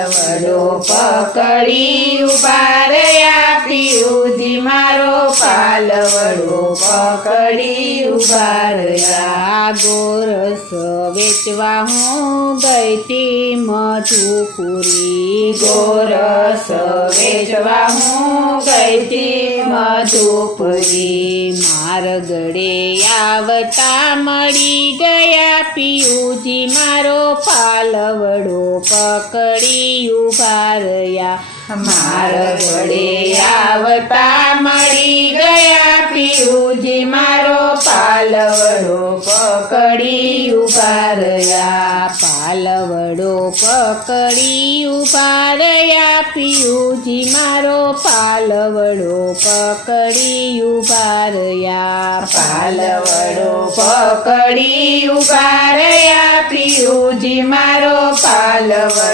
પાલવડો પકડી ઉભા રહ્યા પિયુજી મારો પાલવડો પકડી ઉભા રહ્યા ગોરસ વેચવા હું ગઈ તી મધુપુરી ગોરસ વેચવા હું ગઈ તી મધુપુરી માર્ગડે આવતા મળી ગયા પિયુજી મારો પાલવડો પકડી ઉભા રહ્યા માર્ગડે આવતા મળી ગયા પિયુજી મારો પાલવડો પકડી ઉભા રહ્યા પાલવડો પકડી ઉભા રહ્યા પિયુજી મારો પાલવડો પકડી ઉભા રહ્યા પાલવડો પકડી ઉભા રહ્યા પિયુજી મારો પાલવડો